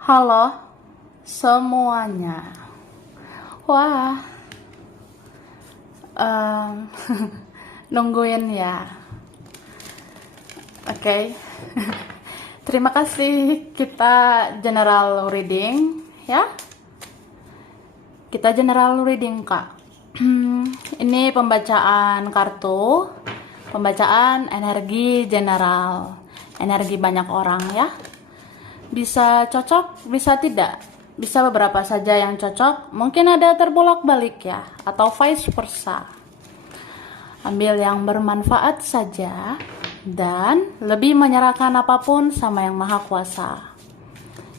Halo semuanya. Wah, em, nungguin ya. Oke. Terima kasih, kita general reading ya. Kita general reading, Kak. Ini pembacaan kartu, pembacaan energi general, energi banyak orang ya. Bisa cocok, bisa tidak. Bisa beberapa saja yang cocok, mungkin ada terbolak-balik ya, atau vice versa. Ambil yang bermanfaat saja, dan lebih menyerahkan apapun sama Yang Maha Kuasa.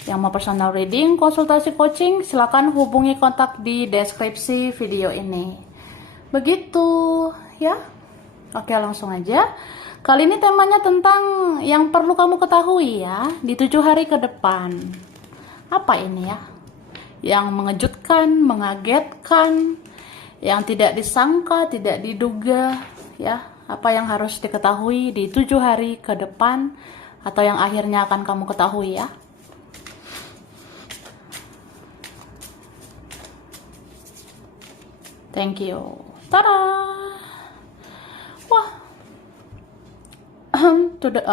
Yang mau personal reading, konsultasi coaching, silakan hubungi kontak di deskripsi video ini. Begitu ya. Oke, langsung aja. Kali ini temanya tentang yang perlu kamu ketahui ya di 7 hari ke depan. Apa ini ya? Yang mengejutkan, mengagetkan, yang tidak disangka, tidak diduga ya. Apa yang harus diketahui di 7 hari ke depan atau yang akhirnya akan kamu ketahui ya. Thank you. Tada! Wah, to the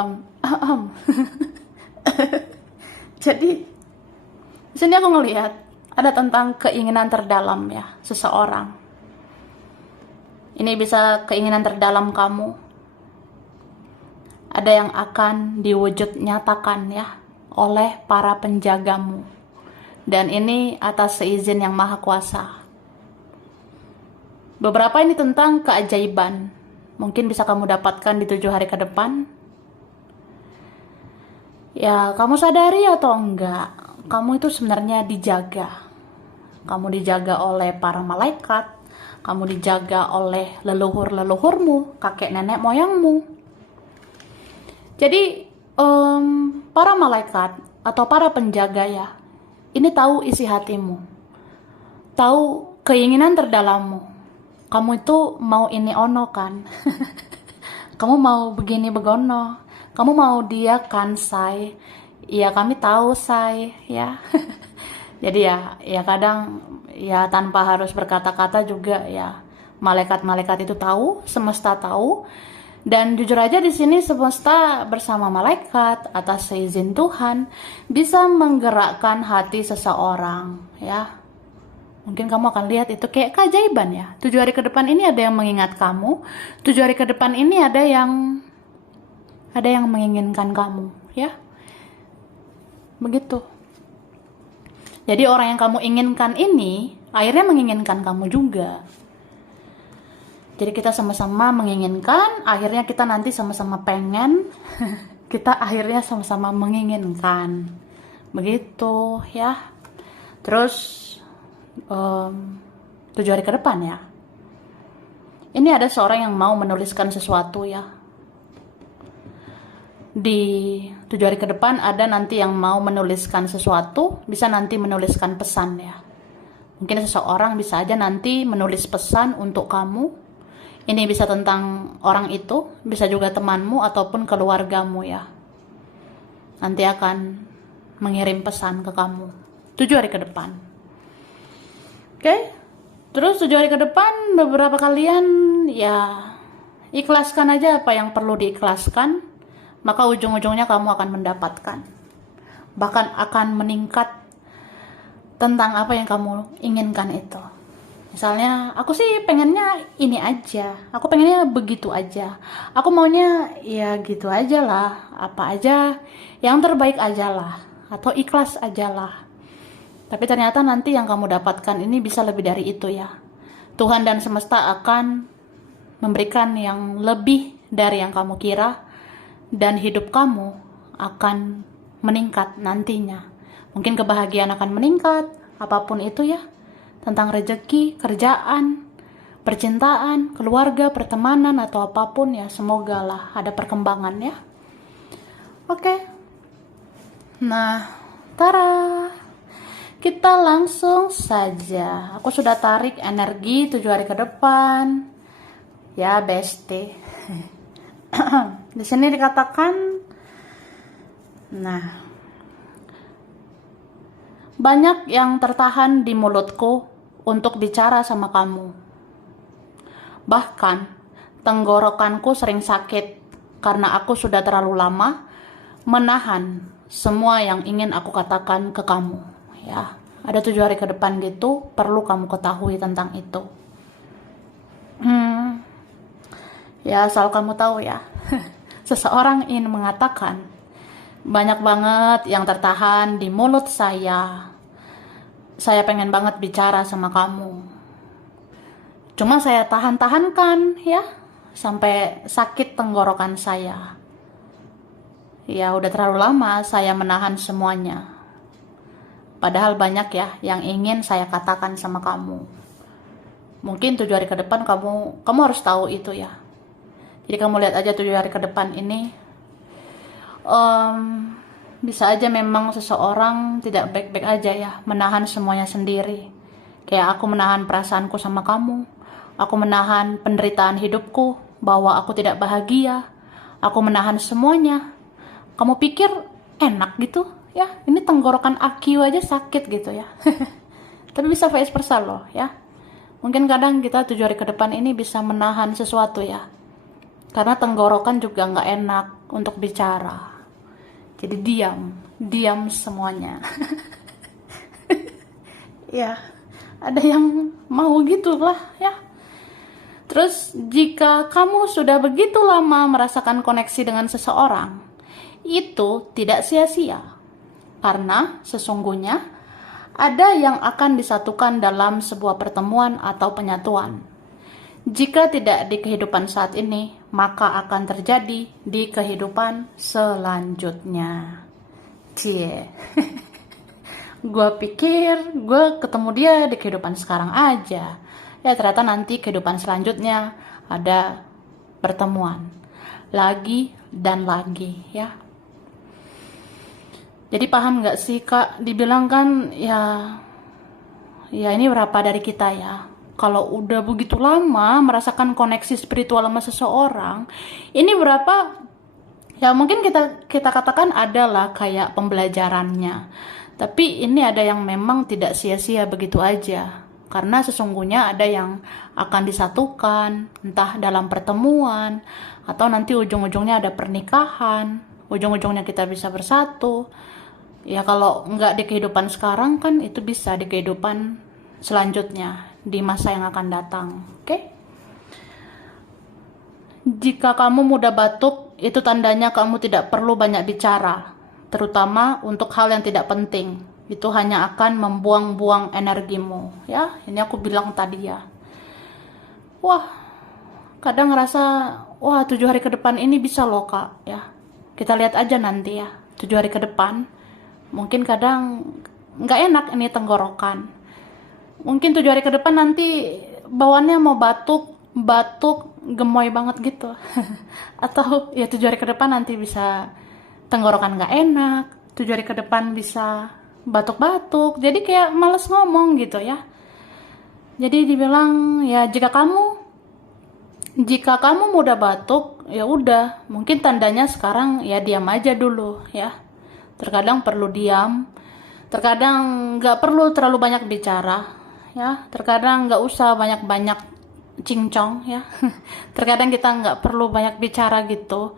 Jadi di sini aku ngelihat ada tentang keinginan terdalam ya seseorang. Ini bisa keinginan terdalam kamu. Ada yang akan diwujud nyatakan ya oleh para penjagamu. Dan ini atas seizin Yang Maha Kuasa. Beberapa ini tentang keajaiban. Mungkin bisa kamu dapatkan di 7 hari ke depan. Ya, kamu sadari atau enggak, kamu itu sebenarnya dijaga. Kamu dijaga oleh para malaikat, kamu dijaga oleh leluhur-leluhurmu, kakek nenek moyangmu. Jadi, para malaikat atau para penjaga ya, ini tahu isi hatimu. Tahu keinginan terdalammu. Kamu itu mau ini ono kan? Kamu mau begini begono. Kamu mau dia kan, say? Iya, kami tahu, say, ya. Jadi ya kadang ya tanpa harus berkata-kata juga ya. Malaikat-malaikat itu tahu, semesta tahu. Dan jujur aja di sini semesta bersama malaikat atas seizin Tuhan bisa menggerakkan hati seseorang, ya. Mungkin kamu akan lihat itu kayak keajaiban ya. 7 hari ke depan ini ada yang mengingat kamu. 7 hari ke depan ini ada yang menginginkan kamu, ya. Begitu. Jadi orang yang kamu inginkan ini akhirnya menginginkan kamu juga. Jadi kita sama-sama menginginkan, akhirnya kita nanti sama-sama pengen, kita akhirnya sama-sama menginginkan. Begitu, ya. Terus 7 hari ke depan ya. Ini ada seorang yang mau menuliskan sesuatu ya. Di 7 hari ke depan ada nanti yang mau menuliskan sesuatu, bisa nanti menuliskan pesan ya. Mungkin seseorang bisa aja nanti menulis pesan untuk kamu. Ini bisa tentang orang itu, bisa juga temanmu ataupun keluargamu ya. Nanti akan mengirim pesan ke kamu 7 hari ke depan. Oke, terus 7 hari ke depan beberapa kalian ya ikhlaskan aja apa yang perlu diikhlaskan, maka ujung-ujungnya kamu akan mendapatkan, bahkan akan meningkat tentang apa yang kamu inginkan itu. Misalnya, aku sih pengennya ini aja, aku pengennya begitu aja, aku maunya ya gitu aja lah, apa aja, yang terbaik aja lah, atau ikhlas aja lah. Tapi ternyata nanti yang kamu dapatkan ini bisa lebih dari itu ya. Tuhan dan semesta akan memberikan yang lebih dari yang kamu kira, dan hidup kamu akan meningkat nantinya. Mungkin kebahagiaan akan meningkat, apapun itu ya. Tentang rezeki, kerjaan, percintaan, keluarga, pertemanan, atau apapun ya. Semoga lah ada perkembangan ya. Oke. Nah, tara. Kita langsung saja. Aku sudah tarik energi 7 hari ke depan. Ya, bestie. Di sini dikatakan, nah, Banyak yang tertahan di mulutku untuk bicara sama kamu. Bahkan, tenggorokanku sering sakit karena aku sudah terlalu lama menahan semua yang ingin aku katakan ke kamu. Ya, ada 7 hari ke depan gitu, perlu kamu ketahui tentang itu. Ya, asal kamu tahu ya, seseorang ingin mengatakan, banyak banget yang tertahan di mulut saya. Saya pengen banget bicara sama kamu. Cuma saya tahan-tahankan ya, sampai sakit tenggorokan saya. Ya, udah terlalu lama saya menahan semuanya. Padahal banyak ya yang ingin saya katakan sama kamu. Mungkin 7 hari ke depan kamu harus tahu itu ya. Jadi kamu lihat aja 7 hari ke depan ini. Bisa aja memang seseorang tidak baik-baik aja ya, menahan semuanya sendiri. Kayak aku menahan perasaanku sama kamu. Aku menahan penderitaan hidupku, bahwa aku tidak bahagia. Aku menahan semuanya. Kamu pikir enak gitu ya? Ini tenggorokan aku aja sakit gitu ya. Tapi bisa vice versa loh ya. Mungkin kadang kita 7 hari ke depan ini bisa menahan sesuatu ya. Karena tenggorokan juga nggak enak untuk bicara. Jadi diam semuanya. Ya, ada yang mau gitu lah ya. Terus jika kamu sudah begitu lama merasakan koneksi dengan seseorang, itu tidak sia-sia. Karena sesungguhnya ada yang akan disatukan dalam sebuah pertemuan atau penyatuan. Jika tidak di kehidupan saat ini, maka akan terjadi di kehidupan selanjutnya. Cie. Gue pikir gue ketemu dia di kehidupan sekarang aja. Ya ternyata nanti kehidupan selanjutnya ada pertemuan. Lagi dan lagi ya. Jadi paham gak sih kak? Dibilang kan ya ini berapa dari kita ya. Kalau udah begitu lama merasakan koneksi spiritual sama seseorang, ini berapa, ya mungkin kita katakan adalah kayak pembelajarannya. Tapi ini ada yang memang tidak sia-sia begitu aja. Karena sesungguhnya ada yang akan disatukan, entah dalam pertemuan, atau nanti ujung-ujungnya ada pernikahan, ujung-ujungnya kita bisa bersatu. Ya kalau nggak di kehidupan sekarang kan itu bisa di kehidupan selanjutnya, di masa yang akan datang. Oke? Jika kamu mudah batuk, itu tandanya kamu tidak perlu banyak bicara, terutama untuk hal yang tidak penting. Itu hanya akan membuang-buang energimu. Ya, ini aku bilang tadi ya. Wah, kadang ngerasa, 7 hari ke depan ini bisa loh kak. Ya, kita lihat aja nanti ya, 7 hari ke depan. Mungkin kadang nggak enak ini tenggorokan. Mungkin 7 hari ke depan nanti bawaannya mau batuk gemoy banget gitu. Atau ya 7 hari ke depan nanti bisa tenggorokan nggak enak, 7 hari ke depan bisa batuk-batuk, jadi kayak males ngomong gitu ya. Jadi dibilang ya jika kamu mudah batuk, ya udah, mungkin tandanya sekarang ya diam aja dulu ya. Terkadang perlu diam, terkadang nggak perlu terlalu banyak bicara ya, terkadang nggak usah banyak-banyak cincong ya. Terkadang kita nggak perlu banyak bicara gitu,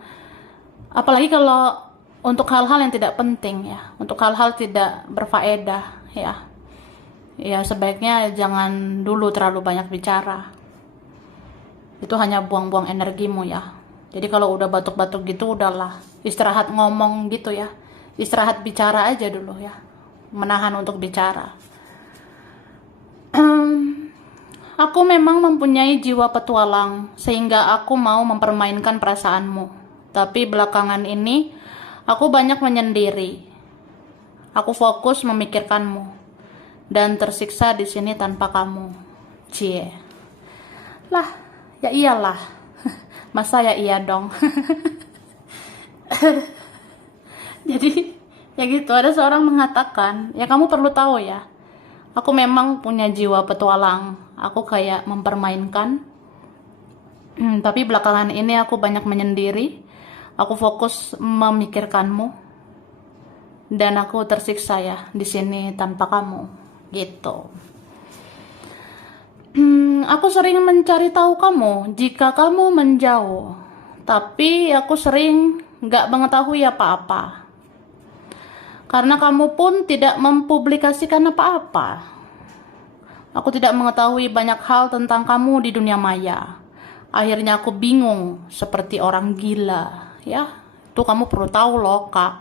apalagi kalau untuk hal-hal yang tidak penting ya, untuk hal-hal tidak berfaedah ya. Ya sebaiknya jangan dulu terlalu banyak bicara. Itu hanya buang-buang energimu ya. Jadi kalau udah batuk-batuk gitu udahlah, istirahat ngomong gitu ya. Istirahat bicara aja dulu ya. Menahan untuk bicara. Aku memang mempunyai jiwa petualang sehingga aku mau mempermainkan perasaanmu. Tapi belakangan ini aku banyak menyendiri. Aku fokus memikirkanmu dan tersiksa di sini tanpa kamu. Cie. Lah, ya iyalah. Masa ya iya dong. Jadi, ya gitu, ada seorang mengatakan, ya kamu perlu tahu ya. Aku memang punya jiwa petualang. Aku kayak mempermainkan. Tapi belakangan ini aku banyak menyendiri. Aku fokus memikirkanmu. dan aku tersiksa ya di sini tanpa kamu, gitu. Aku sering mencari tahu kamu jika kamu menjauh, tapi aku sering nggak mengetahui apa-apa. Karena kamu pun tidak mempublikasikan apa-apa. Aku tidak mengetahui banyak hal tentang kamu di dunia maya. Akhirnya aku bingung seperti orang gila, ya. Tuh kamu perlu tahu loh, Kak.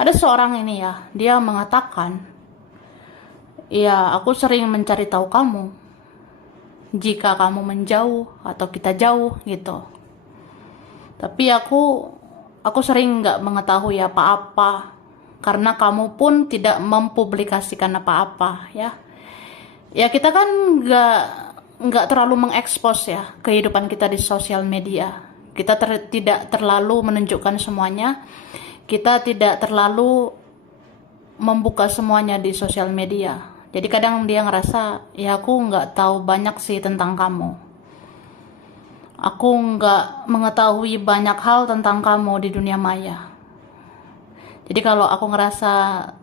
Ada seorang ini ya, dia mengatakan, ya aku sering mencari tahu kamu jika kamu menjauh atau kita jauh gitu. Tapi aku sering nggak mengetahui apa-apa karena kamu pun tidak mempublikasikan apa-apa, ya. Ya kita kan nggak terlalu mengekspos ya kehidupan kita di sosial media. Kita tidak terlalu menunjukkan semuanya. Kita tidak terlalu membuka semuanya di sosial media. Jadi kadang dia ngerasa, ya aku nggak tahu banyak sih tentang kamu. Aku nggak mengetahui banyak hal tentang kamu di dunia maya. Jadi kalau aku ngerasa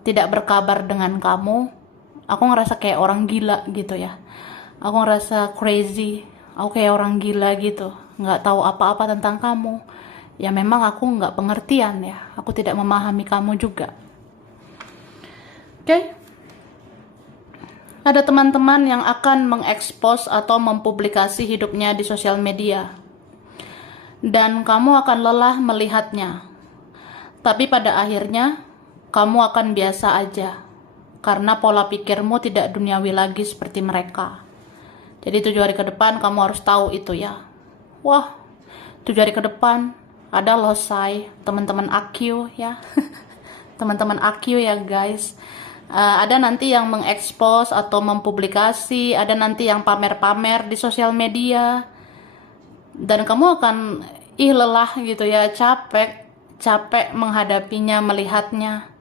tidak berkabar dengan kamu, aku ngerasa kayak orang gila gitu ya. Aku ngerasa crazy, aku kayak orang gila gitu, nggak tahu apa-apa tentang kamu. Ya memang aku nggak pengertian ya, aku tidak memahami kamu juga. Oke? Ada teman-teman yang akan mengekspos atau mempublikasi hidupnya di sosial media. Dan kamu akan lelah melihatnya. Tapi pada akhirnya, kamu akan biasa aja. Karena pola pikirmu tidak duniawi lagi seperti mereka. Jadi 7 hari ke depan kamu harus tahu itu ya. Wah, 7 hari ke depan ada loh say, teman-teman AQ ya. Teman-teman AQ ya guys. Ada nanti yang mengekspos atau mempublikasi, ada nanti yang pamer-pamer di sosial media. Dan kamu akan lelah gitu ya, capek menghadapinya, melihatnya.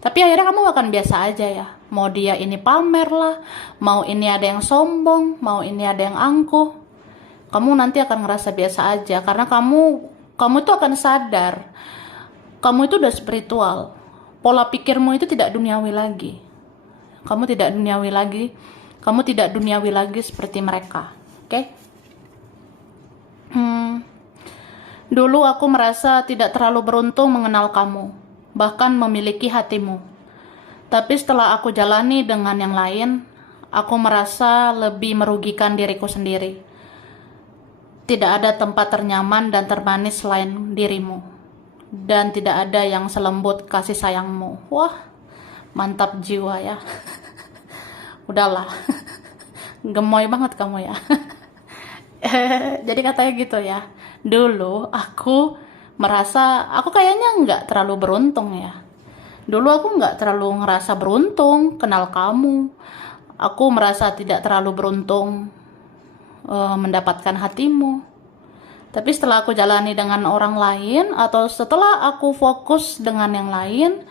Tapi akhirnya kamu akan biasa aja ya. Mau dia ini pamer lah, mau ini ada yang sombong, mau ini ada yang angkuh. Kamu nanti akan ngerasa biasa aja karena kamu itu akan sadar. Kamu itu udah spiritual. Pola pikirmu itu tidak duniawi lagi. Kamu tidak duniawi lagi. Kamu tidak duniawi lagi seperti mereka. Oke? Dulu aku merasa tidak terlalu beruntung mengenal kamu, bahkan memiliki hatimu. Tapi setelah aku jalani dengan yang lain, aku merasa lebih merugikan diriku sendiri. Tidak ada tempat ternyaman dan termanis selain dirimu. Dan tidak ada yang selembut kasih sayangmu. Wah, mantap jiwa ya. Udahlah, gemoy banget kamu ya. Jadi katanya gitu ya. Dulu aku merasa aku kayaknya nggak terlalu beruntung ya. Dulu aku nggak terlalu ngerasa beruntung kenal kamu. Aku merasa tidak terlalu beruntung mendapatkan hatimu. Tapi setelah aku jalani dengan orang lain atau setelah aku fokus dengan yang lain,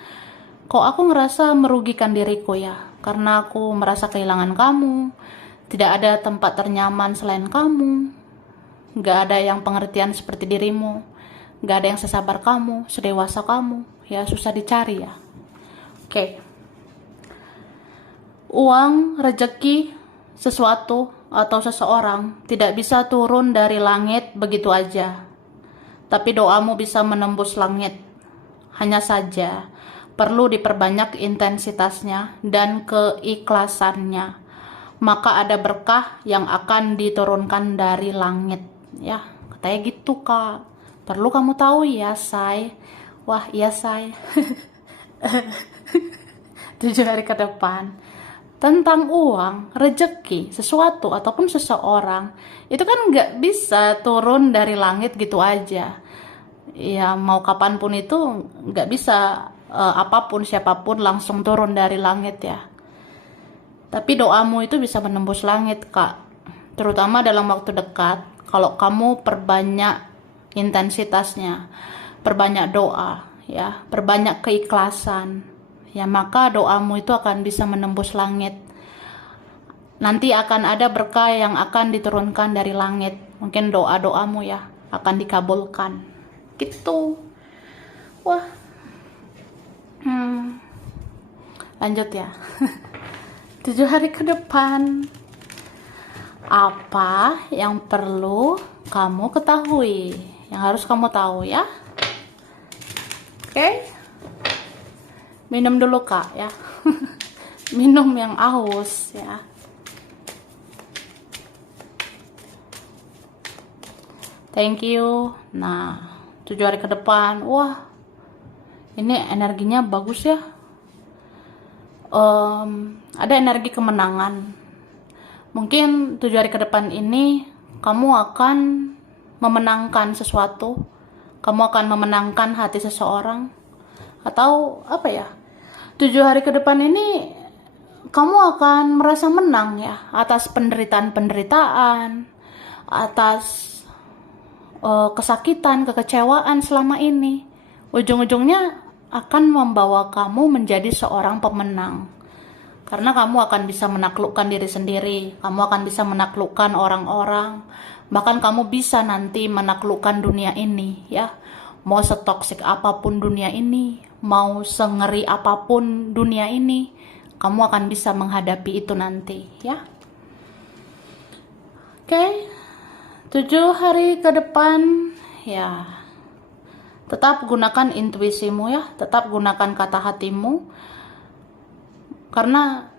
kok aku ngerasa merugikan diriku ya. Karena aku merasa kehilangan kamu. Tidak ada tempat ternyaman selain kamu. Gak ada yang pengertian seperti dirimu. Gak ada yang sesabar kamu, sedewasa kamu. Ya susah dicari ya. Oke. Uang, rezeki, sesuatu atau seseorang tidak bisa turun dari langit begitu aja. Tapi doamu bisa menembus langit. Hanya saja perlu diperbanyak intensitasnya dan keikhlasannya. Maka ada berkah yang akan diturunkan dari langit. Ya, katanya gitu Kak. Perlu kamu tahu ya, say. Wah, iya say. 7 hari ke depan. Tentang uang, rezeki, sesuatu ataupun seseorang itu kan nggak bisa turun dari langit gitu aja. Ya mau kapanpun itu nggak bisa apapun siapapun langsung turun dari langit ya. Tapi doamu itu bisa menembus langit Kak. Terutama dalam waktu dekat. Kalau kamu perbanyak intensitasnya, perbanyak doa, ya, perbanyak keikhlasan. Ya maka doamu itu akan bisa menembus langit. Nanti akan ada berkah yang akan diturunkan dari langit. Mungkin doa-doamu ya akan dikabulkan. Gitu. Wah. Lanjut ya. 7 hari ke depan. Apa yang perlu kamu ketahui? Yang harus kamu tahu ya. Oke. Minum dulu Kak ya. Minum yang aus ya. Thank you. Nah, 7 hari ke depan. Wah, ini energinya bagus ya. Ada energi kemenangan. Mungkin 7 hari ke depan ini kamu akan memenangkan sesuatu. Kamu akan memenangkan hati seseorang. Atau apa ya? 7 hari ke depan ini kamu akan merasa menang ya atas penderitaan-penderitaan, atas kesakitan, kekecewaan selama ini. Ujung-ujungnya akan membawa kamu menjadi seorang pemenang. Karena kamu akan bisa menaklukkan diri sendiri, kamu akan bisa menaklukkan orang-orang, bahkan kamu bisa nanti menaklukkan dunia ini ya. Mau setoksik apapun dunia ini, mau sengeri apapun dunia ini, kamu akan bisa menghadapi itu nanti ya. Oke. 7 hari ke depan ya. Tetap gunakan intuisimu ya, tetap gunakan kata hatimu. Karena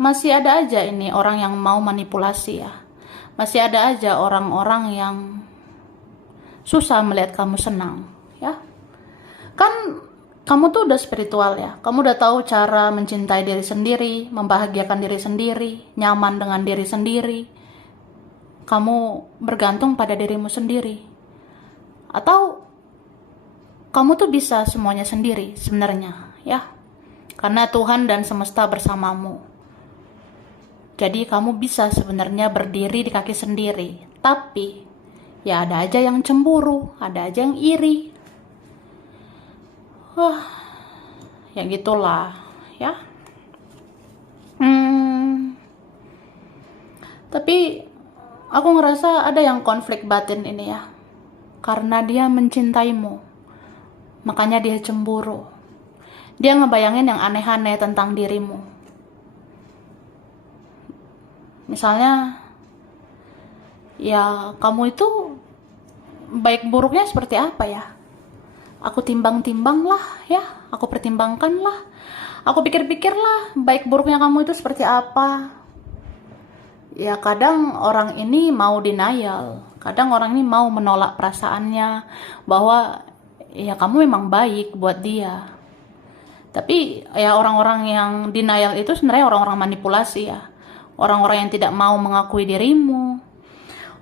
masih ada aja ini orang yang mau manipulasi ya. Masih ada aja orang-orang yang susah melihat kamu senang ya. Kan kamu tuh udah spiritual ya. Kamu udah tahu cara mencintai diri sendiri, membahagiakan diri sendiri, nyaman dengan diri sendiri. Kamu bergantung pada dirimu sendiri. Atau kamu tuh bisa semuanya sendiri sebenarnya ya. Karena Tuhan dan semesta bersamamu. Jadi kamu bisa sebenarnya berdiri di kaki sendiri. Tapi ya ada aja yang cemburu, ada aja yang iri. Wah, ya gitulah ya. Tapi aku ngerasa ada yang konflik batin ini ya. Karena dia mencintaimu. Makanya dia cemburu. Dia ngebayangin yang aneh-aneh tentang dirimu. Misalnya, ya kamu itu baik buruknya seperti apa ya? Aku timbang-timbang lah ya, aku pertimbangkan lah. Aku pikir-pikir lah, baik buruknya kamu itu seperti apa. Ya kadang orang ini mau denial, kadang orang ini mau menolak perasaannya, bahwa ya kamu memang baik buat dia. Tapi ya orang-orang yang denial itu sebenarnya orang-orang manipulasi ya. Orang-orang yang tidak mau mengakui dirimu,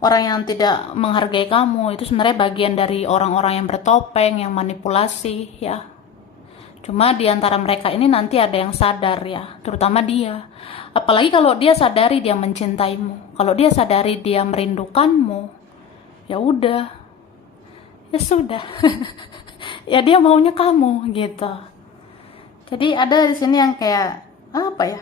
orang yang tidak menghargai kamu, itu sebenarnya bagian dari orang-orang yang bertopeng, yang manipulasi ya. Cuma di antara mereka ini nanti ada yang sadar ya, terutama dia. Apalagi kalau dia sadari dia mencintaimu, kalau dia sadari dia merindukanmu, ya udah, ya sudah, ya dia maunya kamu gitu. Jadi ada di sini yang kayak apa ya?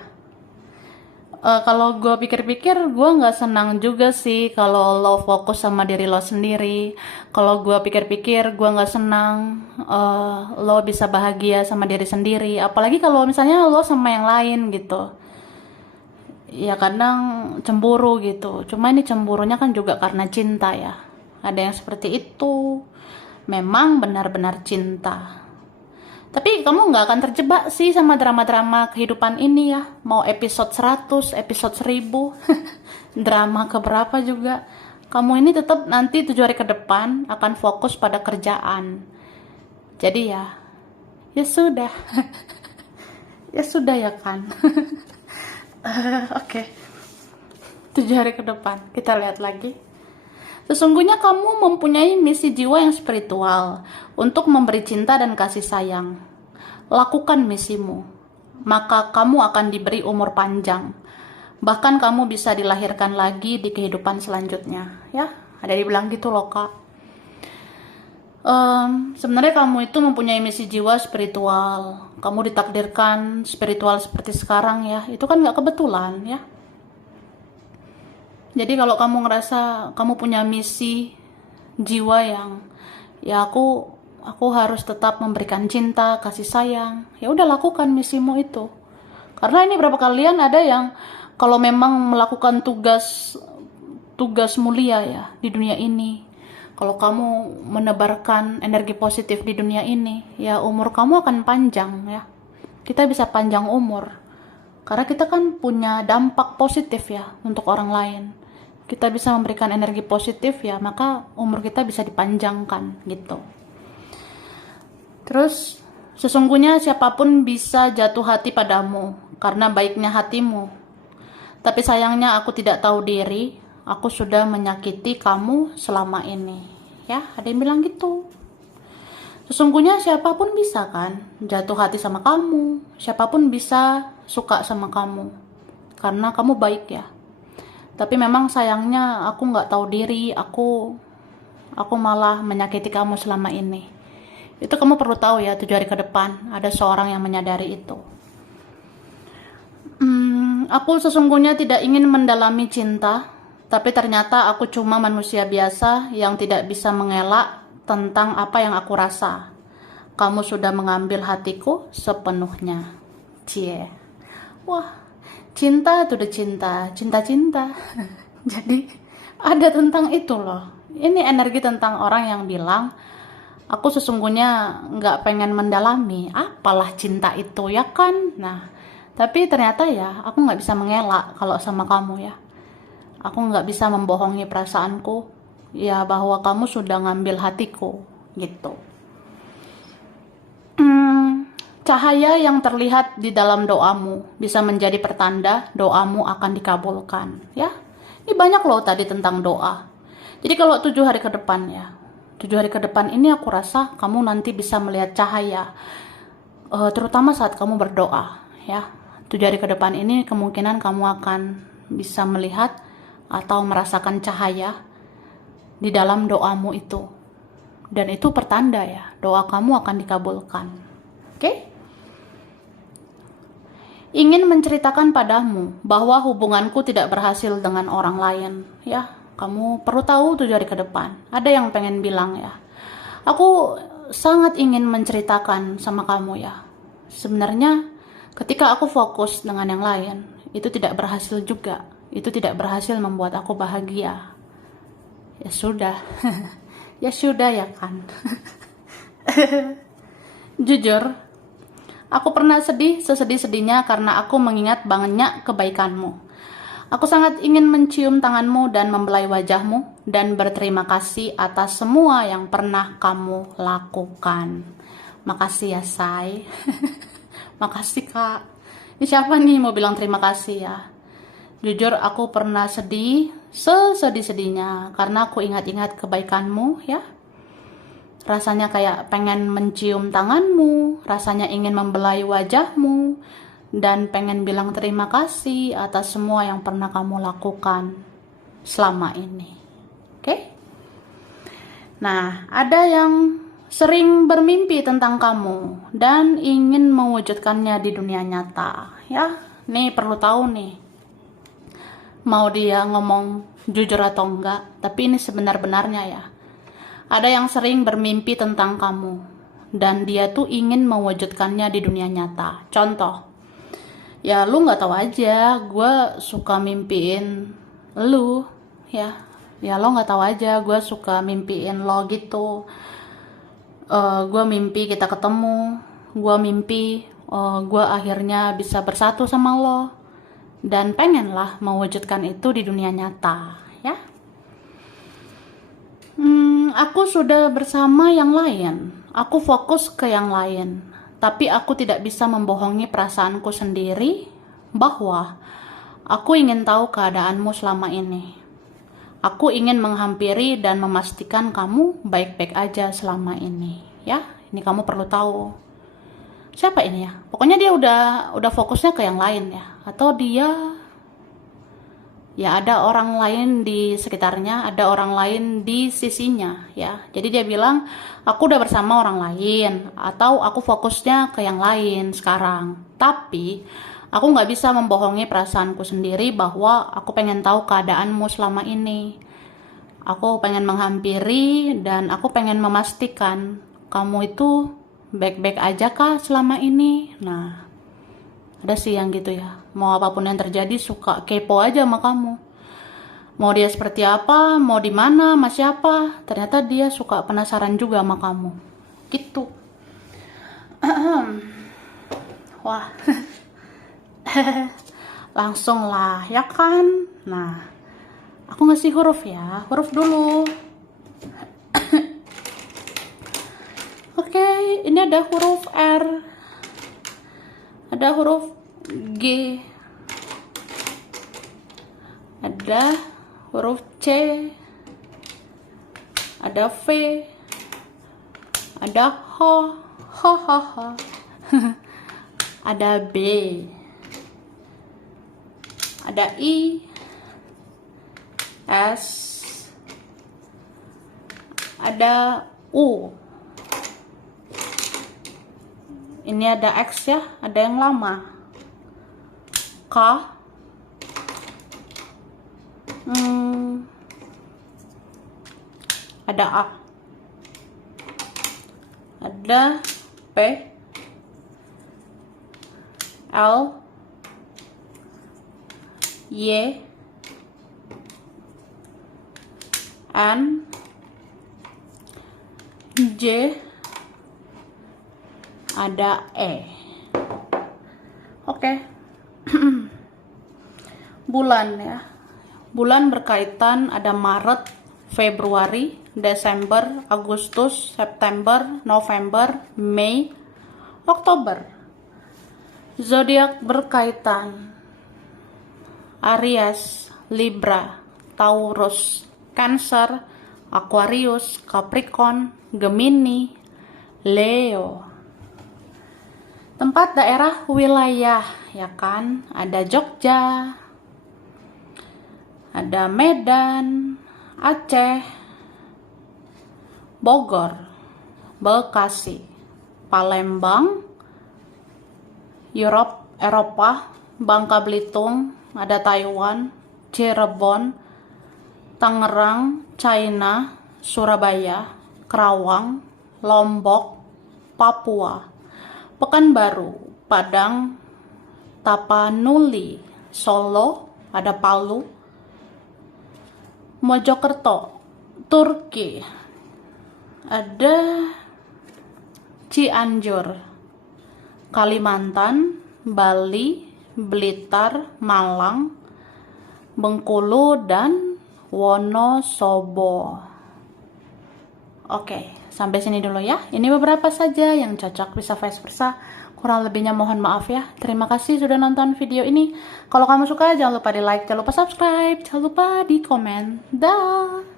Kalau gue pikir-pikir, gue nggak senang juga sih kalau lo fokus sama diri lo sendiri. Kalau gue pikir-pikir, gue nggak senang lo bisa bahagia sama diri sendiri. Apalagi kalau misalnya lo sama yang lain gitu. Ya kadang cemburu gitu. Cuma ini cemburunya kan juga karena cinta ya. Ada yang seperti itu. Memang benar-benar cinta. Tapi kamu nggak akan terjebak sih sama drama-drama kehidupan ini ya. Mau episode 100, episode 1000, drama keberapa juga. Kamu ini tetap nanti 7 hari ke depan akan fokus pada kerjaan. Jadi ya sudah. Ya sudah ya kan. Oke. 7 hari ke depan, kita lihat lagi. Sesungguhnya kamu mempunyai misi jiwa yang spiritual untuk memberi cinta dan kasih sayang. Lakukan misimu, maka kamu akan diberi umur panjang. Bahkan kamu bisa dilahirkan lagi di kehidupan selanjutnya. Ya, ada dibilang gitu loh Kak. Sebenarnya kamu itu mempunyai misi jiwa spiritual. Kamu ditakdirkan spiritual seperti sekarang ya. Itu kan gak kebetulan ya. Jadi kalau kamu ngerasa kamu punya misi jiwa yang ya aku aku harus tetap memberikan cinta, kasih sayang. Ya udah, lakukan misimu itu. Karena ini berapa kalian ada yang kalau memang melakukan tugas mulia ya di dunia ini, kalau kamu menebarkan energi positif di dunia ini, ya umur kamu akan panjang ya. Kita bisa panjang umur. Karena kita kan punya dampak positif ya untuk orang lain. Kita bisa memberikan energi positif ya, maka umur kita bisa dipanjangkan gitu. Terus, sesungguhnya siapapun bisa jatuh hati padamu karena baiknya hatimu. Tapi sayangnya aku tidak tahu diri, aku sudah menyakiti kamu selama ini. Ya, ada yang bilang gitu. Sesungguhnya siapapun bisa kan jatuh hati sama kamu, siapapun bisa suka sama kamu, karena kamu baik ya. Tapi memang sayangnya aku nggak tahu diri, aku malah menyakiti kamu selama ini. Itu kamu perlu tahu ya, 7 hari ke depan ada seorang yang menyadari itu. Aku sesungguhnya tidak ingin mendalami cinta, tapi ternyata aku cuma manusia biasa yang tidak bisa mengelak tentang apa yang aku rasa. Kamu sudah mengambil hatiku sepenuhnya. Cie. Wah, cinta itu udah cinta. Jadi ada tentang itu loh. Ini energi tentang orang yang bilang, aku sesungguhnya nggak pengen mendalami, apalah cinta itu ya kan. Nah, tapi ternyata ya aku nggak bisa mengelak kalau sama kamu ya. Aku nggak bisa membohongi perasaanku ya, bahwa kamu sudah ngambil hatiku gitu. Cahaya yang terlihat di dalam doamu bisa menjadi pertanda doamu akan dikabulkan ya. Ini banyak loh tadi tentang doa. Jadi kalau 7 hari ke depan ya, 7 hari ke depan ini aku rasa kamu nanti bisa melihat cahaya, terutama saat kamu berdoa ya. 7 hari ke depan ini kemungkinan kamu akan bisa melihat atau merasakan cahaya di dalam doamu itu. Dan itu pertanda ya, doa kamu akan dikabulkan. Oke? Ingin menceritakan padamu bahwa hubunganku tidak berhasil dengan orang lain ya. Kamu perlu tahu 7 hari ke depan. Ada yang pengen bilang ya, aku sangat ingin menceritakan sama kamu ya. Sebenarnya ketika aku fokus dengan yang lain, itu tidak berhasil juga. Itu tidak berhasil membuat aku bahagia. Ya sudah. Ya sudah ya kan. Jujur, aku pernah sedih sesedih-sedihnya karena aku mengingat banyak kebaikanmu. Aku sangat ingin mencium tanganmu dan membelai wajahmu dan berterima kasih atas semua yang pernah kamu lakukan. Makasih ya, Say. Makasih, Kak. Ini siapa nih mau bilang terima kasih ya? Jujur aku pernah sedih, sesedih-sedihnya karena aku ingat-ingat kebaikanmu ya. Rasanya kayak pengen mencium tanganmu, rasanya ingin membelai wajahmu, dan pengen bilang terima kasih atas semua yang pernah kamu lakukan selama ini. Oke? Nah, ada yang sering bermimpi tentang kamu dan ingin mewujudkannya di dunia nyata. Ya, nih perlu tahu nih. Mau dia ngomong jujur atau enggak, tapi ini sebenar-benarnya ya. Ada yang sering bermimpi tentang kamu dan dia tuh ingin mewujudkannya di dunia nyata. Contoh, ya lu nggak tahu aja, gue suka mimpiin lu ya. Ya lo nggak tahu aja, gue suka mimpiin lo gitu. Gue mimpi kita ketemu, gue mimpi gue akhirnya bisa bersatu sama lo, dan pengen lah mewujudkan itu di dunia nyata ya. Aku sudah bersama yang lain, aku fokus ke yang lain, tapi aku tidak bisa membohongi perasaanku sendiri bahwa aku ingin tahu keadaanmu selama ini. Aku ingin menghampiri dan memastikan kamu baik-baik aja selama ini ya. Ini kamu perlu tahu. Siapa ini ya? Pokoknya dia udah fokusnya ke yang lain ya, atau dia ya ada orang lain di sekitarnya, ada orang lain di sisinya ya. Jadi dia bilang aku udah bersama orang lain, atau aku fokusnya ke yang lain sekarang, tapi aku nggak bisa membohongi perasaanku sendiri bahwa aku pengen tahu keadaanmu selama ini. Aku pengen menghampiri dan aku pengen memastikan kamu itu baik-baik aja kah selama ini? Nah, ada sih yang gitu ya. Mau apapun yang terjadi suka kepo aja sama kamu. Mau dia seperti apa, mau di mana, sama siapa. Ternyata dia suka penasaran juga sama kamu. Gitu. Wah. Langsung lah, ya kan? Nah, aku ngasih huruf ya. Huruf dulu. Oke, ini ada huruf R. Ada huruf G. Ada huruf C. Ada V. Ada H. Ada B. Ada I. S. Ada U. Ini ada X ya, ada yang lama. K. Ada A. Ada P. L. Y. N. J. Ada E. Oke. Bulan ya. Bulan berkaitan ada Maret, Februari, Desember, Agustus, September, November, Mei, Oktober. Zodiak berkaitan Aries, Libra, Taurus, Cancer, Aquarius, Capricorn, Gemini, Leo. Tempat daerah wilayah ya kan, ada Jogja, ada Medan, Aceh, Bogor, Bekasi, Palembang, Eropa, Bangka Belitung, ada Taiwan, Cirebon, Tangerang, China, Surabaya, Kerawang, Lombok, Papua, Pekanbaru, Padang, Tapanuli, Solo, ada Palu, Mojokerto, Turki, ada Cianjur, Kalimantan, Bali, Blitar, Malang, Bengkulu, dan Wonosobo. Oke, sampai sini dulu ya. Ini beberapa saja yang cocok, bisa vice versa. Kurang lebihnya mohon maaf ya. Terima kasih sudah nonton video ini. Kalau kamu suka jangan lupa di like, jangan lupa subscribe, jangan lupa di komen. Dah.